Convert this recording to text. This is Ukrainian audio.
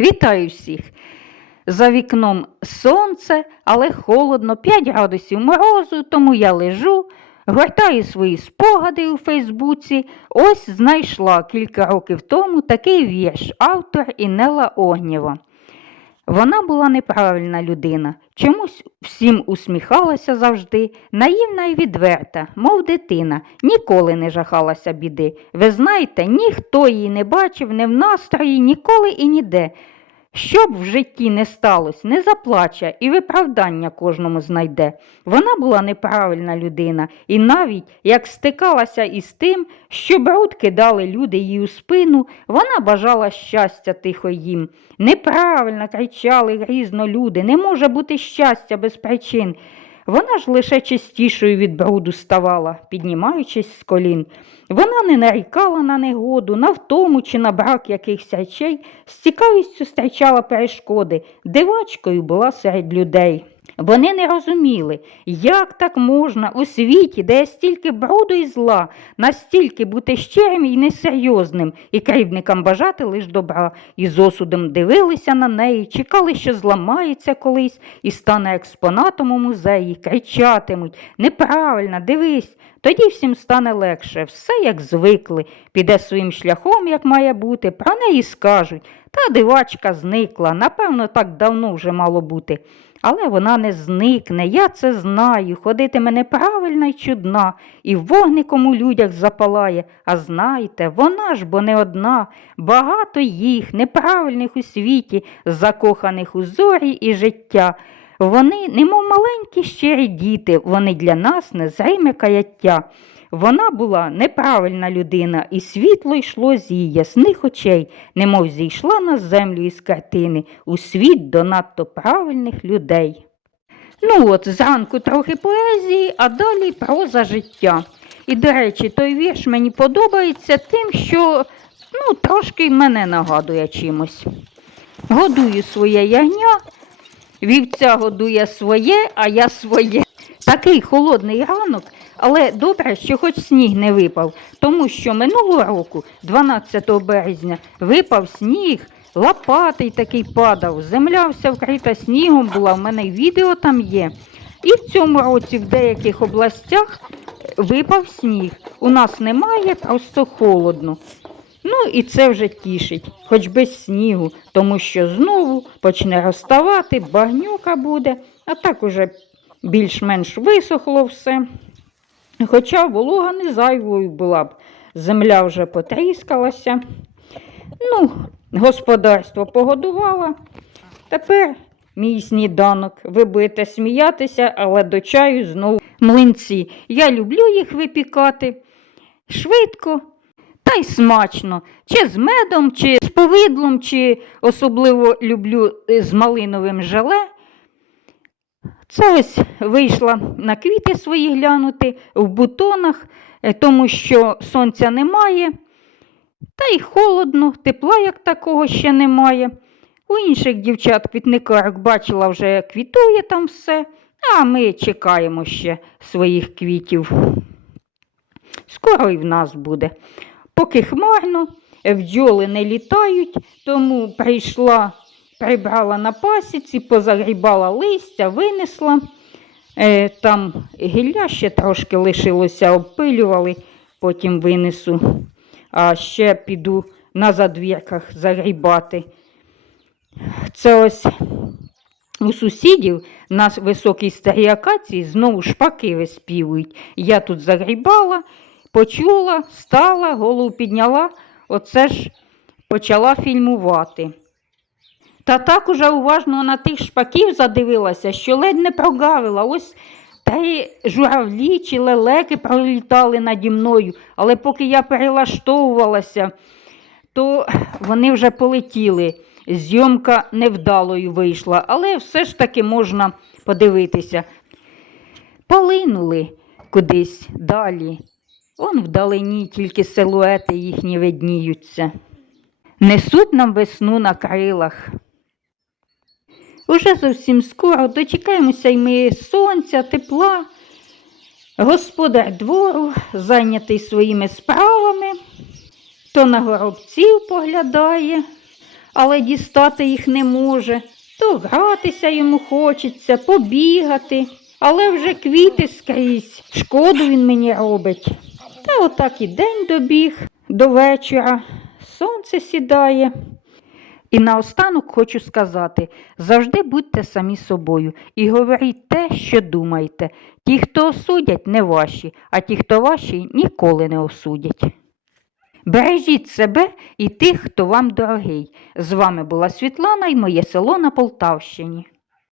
Вітаю всіх! За вікном сонце, але холодно, 5 градусів морозу, тому я лежу, гортаю свої спогади у Фейсбуці. Ось знайшла кілька років тому такий вірш автор Інела Огнєва. Вона була неправильна людина, чомусь всім усміхалася завжди, наївна і відверта, мов дитина, ніколи не жахалася біди. Ви знаєте, ніхто її не бачив, не в настрої, ніколи і ніде. Що б в житті не сталося, не заплаче і виправдання кожному знайде. Вона була неправильна людина, і навіть як стикалася із тим, що бруд кидали люди їй у спину, вона бажала щастя тихо їм. Неправильно кричали грізно люди, не може бути щастя без причин. Вона ж лише чистішою від бруду ставала, піднімаючись з колін. Вона не нарікала на негоду, на втому чи на брак якихось речей, з цікавістю зустрічала перешкоди, дивачкою була серед людей. Вони не розуміли, як так можна у світі, де є стільки бруду і зла, настільки бути щирим і несерйозним, і кривдникам бажати лиш добра, і з осудом дивилися на неї, чекали, що зламається колись і стане експонатом у музеї, кричатимуть неправильно, дивись. Тоді всім стане легше, все як звикли, піде своїм шляхом, як має бути, про неї скажуть. Та дивачка зникла, напевно, так давно вже мало бути. Але вона не зникне, я це знаю, ходитиме неправильна й чудна, і вогником у людях запалає. А знайте, вона ж бо не одна, багато їх, неправильних у світі, закоханих у зорі і життя. Вони, немов маленькі щирі діти, вони для нас незайме каяття. Вона була неправильна людина, і світло йшло з її ясних очей, немов зійшла на землю із картини у світ до надто правильних людей. Ну от, зранку трохи поезії, а далі проза життя. І, до речі, той вірш мені подобається тим, що ну, трошки мене нагадує чимось. Годую своє ягня, вівця годує своє, а я своє. Такий холодний ранок, але добре, що хоч сніг не випав, тому що минулого року, 12 березня, випав сніг, лопатий такий падав, земля вся вкрита снігом була, в мене відео там є. І в цьому році в деяких областях випав сніг. У нас немає, просто холодно. Ну і це вже тішить, хоч без снігу, тому що знову почне розставати, багнюка буде, а так уже більш-менш висохло все. Хоча волога не зайвою була б, земля вже потріскалася. Ну, господарство погодувало. Тепер мій сніданок. Ви будете сміятися, але до чаю знову млинці. Я люблю їх випікати швидко та й смачно. Чи з медом, чи з повидлом, чи особливо люблю е, з малиновим желе. Це ось вийшла на квіти свої глянути в бутонах, е, тому що сонця немає, та й холодно, тепла як такого ще немає. У інших дівчат квітникарок бачила вже квітує там все, а ми чекаємо ще своїх квітів. Скоро і в нас буде. Поки хмарно, бджоли не літають, тому прийшла прибрала на пасіці, позагрібала листя, винесла. Е, Там гілля ще трошки лишилося, обпилювали, потім винесу, а ще піду на задвірках загрібати. Це ось у сусідів на високій старій акації знову шпаки виспівують. Я тут загрібала, почула, стала, голову підняла, оце ж почала фільмувати. Та так уже уважно на тих шпаків задивилася, що ледь не прогавила. Ось та й журавлі чи лелеки пролітали наді мною, але поки я перелаштовувалася, то вони вже полетіли. Зйомка невдалою вийшла, але все ж таки можна подивитися. Полинули кудись далі. Он вдалині тільки силуети їхні видніються. Несуть нам весну на крилах. Уже зовсім скоро дочекаємося й ми сонця, тепла. Господар двору, зайнятий своїми справами, то на горобців поглядає, але дістати їх не може. То гратися йому хочеться, побігати, але вже квіти скрізь. Шкоду він мені робить. Та отак і день добіг до вечора, сонце сідає. І наостанок хочу сказати: завжди будьте самі собою і говоріть те, що думаєте. Ті, хто осудять, не ваші, а ті, хто ваші, ніколи не осудять. Бережіть себе і тих, хто вам дорогий. З вами була Світлана і моє село на Полтавщині.